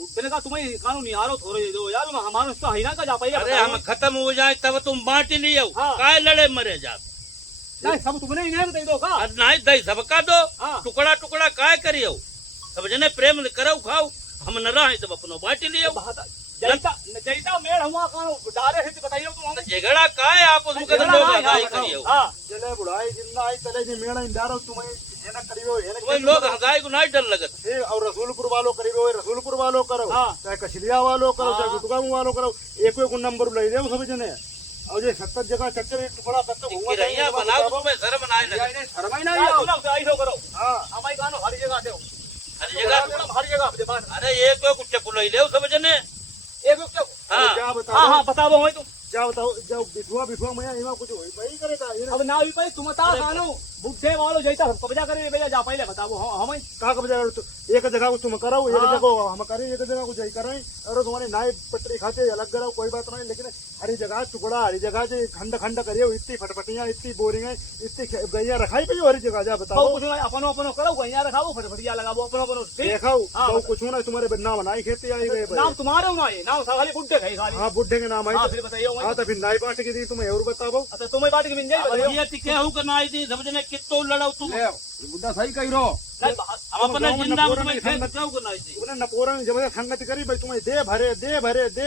बुड्ढे ने कहा तुम्हें कानूनी आरो थोड़े दो यार, हमारा उसका हिना का जा पाएगा। अरे हम खत्म हो जाए तब तुम बांट लियो। हाँ। काय लड़े मरे जा नहीं सब तुमने इन्हें दे दो का। नहीं दई सबका दो। हाँ। टुकड़ा टुकड़ा काय करियो, सब जने प्रेम करो खाओ, हम न रहे तब अपनो बांट लियो। जैता मेड़ हुआ कानू डाले है बताइए तुम हमें। झगड़ा काय आप उसके लोग हगाई करियो। हां चले बुढ़ाई जिंदा आई चले जी मेड़ा इंदारो तुम्हें एना करियो एना कोई लोग हगाई को नहीं डर लगत। ए और रसूलपुर वालों करियो रसूलपुर वालों करो, चाहे कछलिया वालों करो, चाहे गुटगांव वालों करो, एको एक नंबर ले दे सब जने। और ये 70 जगह चक्कर टुकड़ा तक हुआ रहिया बनाओ तुम्हें शर्म ना लगे। शर्म ही नहीं आओ ना ऐसा करो। हां हमारी कानू हर जगह दो, हर जगह अपने पास। अरे एक को कुछ ले ले सब जने एक क्या। जा बताओ। हां बताओ भाई तुम जा बताओ जब बिठुआ मैं इमा कुछ होई भाई करेगा अब ना भी भाई तुम बता कानू बुड्ढे वालों जैसा कब्जा करे भैया जा पहले बताओ हम का कब्जा करो। एक जगह को तुम करो, एक जगह हम करे, एक जगह को जाई करे। और तुम्हारी नाई पटरी खाते अलग करो कोई बात नहीं, लेकिन हरी जगह टुकड़ा हरी जगह जे खंड खंड करियो, इतनी फटफटियां इतनी बोरिंग है, इतनी गैया रखाई पे हरी जगह। जा बताओ कुछ नहीं अपन अपन करो गैया रखाओ फटफटिया लगाओ अपन अपन देखाओ तो कुछ ना तुम्हारे नाम बनाई खेती आई गए नाम तुम्हारे ना ये नाम खाली बुड्ढे खाई खाली। हां बुड्ढे के नाम आई। हां फिर बताइए। हां तो फिर नाई बांट के दी तुम्हें और बताओ। अच्छा तुम्हें बांट के मिल जाए ये टिके हूं करना आई थी सब जने कितो लड़ाओ तुम। बुड्ढा सही कही रो। हम अपने जिंदा में खेत क्यों करना आई थी। उन्हें नपोरा ने जब संगत करी भाई तुम्हें दे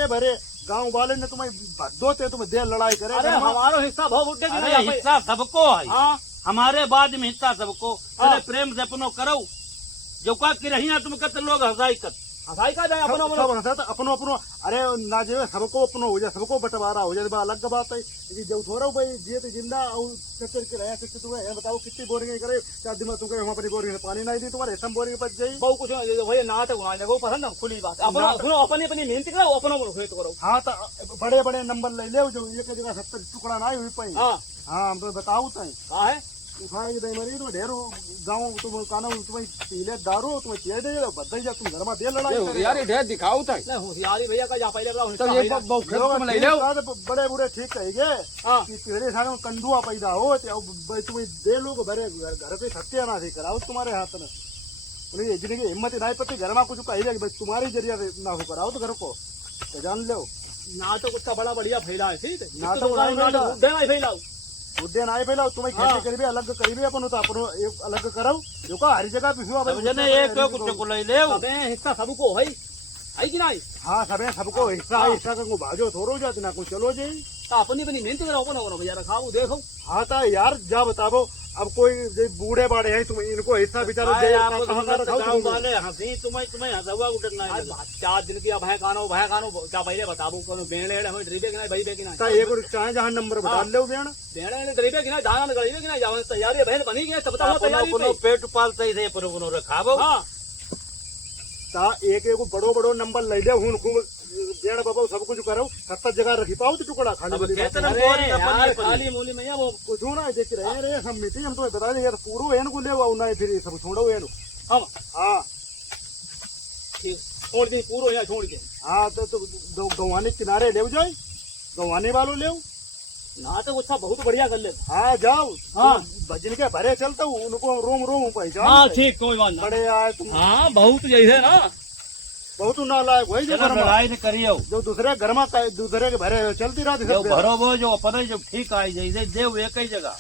भरे गांव वाले ने तुम्हें भद्दोते तुम्हें दे लड़ाई करे। अरे हमारा हिस्सा बहुत बुड्ढे की अरे हिस्सा सबको है। हां हमारे बाद में हिस्सा सबको। अरे प्रेम से अपनो करो जो का की रही तुम कत लोग हसाई कत हसाई का जाए अपनो सब हंसा तो अपनो अपनो। अरे ना जे सबको अपनो हो जाए, सबको बंटवारा हो जाए, अलग बात है। जो थोड़ा भाई जे तो जिंदा और चक्कर के रहे सकते तुम्हें बताओ कितनी बोरिंग करे। 4 दिन में तुमको वहां पर बोरिंग पानी नहीं दी तुम्हारे सब बोरिंग बच जाई। बहुत कुछ भैया नाटक वहां देखो पसंद खुली बात अपनो सुनो अपनी अपनी मेहनत करो अपनो खेत करो। हाँ तो बड़े बड़े नंबर ले ले जो एक जगह 70 टुकड़ा ना हुई पाई। हां हाँ हम तो बताओ तो कहां है उठाई दे मरी तुम ढेरो गांव तुम काना तुम्हें पीले दारू तुम्हें पिए दे बदल जा तुम घर में दे लड़ाई यार ये ढेर दिखाओ था। नहीं होशियारी भैया का जा पहले तो ये बहुत खेत तुम ले लो। बड़े बुरे ठीक कहेंगे कि तेरे सारे कंडुआ पैदा हो तो तुम्हें दे लोग भरे घर पे सत्या ना कराओ तुम्हारे हाथ में। उन्हें जिनकी हिम्मत नहीं पड़ती घर में कुछ कही भाई तुम्हारी जरिया ना हो कराओ तो घर को तो जान लो। नाटक उसका बड़ा बढ़िया फैला है ठीक है। नाटक फैलाओ बुड्ढे ना फैलाओ तुम्हें खेती करीबी अलग करीबी अपन तो अपन अलग करो जो का हर जगह भी हुआ जने एक कुछ ले ले हिस्सा सबको है कि नहीं। हाँ सब सबको हिस्सा का भाजो थोड़ो जाते ना कुछ चलो जी अपनी अपनी मेहनत करो अपन भैया रखाओ देखो। हाँ था यार जा बताओ अब कोई बूढ़े बाड़े हैं तुम इनको हिस्सा बिचारो हंसी तुम्हें हंसवा उठना 4 दिन की अब है कानो क्या पहले बताओ कोनो बेड़े हमें ड्रीबे कि नहीं भाई बे कि नहीं। एक चाहे जहाँ नंबर बता लो बेण बेड़े ड्रीबे कि नहीं जाना गरीबे कि नहीं जाओ तैयारी बहन बनी गई तब तक तैयारी पेट पालते ही थे रखाबो। हां ता एक बड़ो बड़ो नंबर ले ले हुन खूब बेण बाबा सब कुछ करो 70 जगह रखी पाओ तो टुकड़ा खाली मूली में वो कुछ ना देख रहे रे हम मीटिंग हम तो बता दे यार पूरो एन को ले आओ ना फिर सब छोड़ो एन हम। हां ठीक छोड़ दे पूरो यहां छोड़ के। हां तो गवाने किनारे ले जाओ गवाने वालों ले ना तो उसका बहुत बढ़िया कर ले। हाँ जाओ। हाँ भजन के भरे चलता हूँ उनको रोम रोम पहचान। हाँ ठीक कोई बात नहीं बड़े आए तुम। हाँ बहुत जैसे ना बहुत नालायक वही जो लड़ाई नहीं करियो जो दूसरे घर में दूसरे के भरे चलती रहती भरो वो जो अपने जो ठीक आई जैसे देव एक ही जगह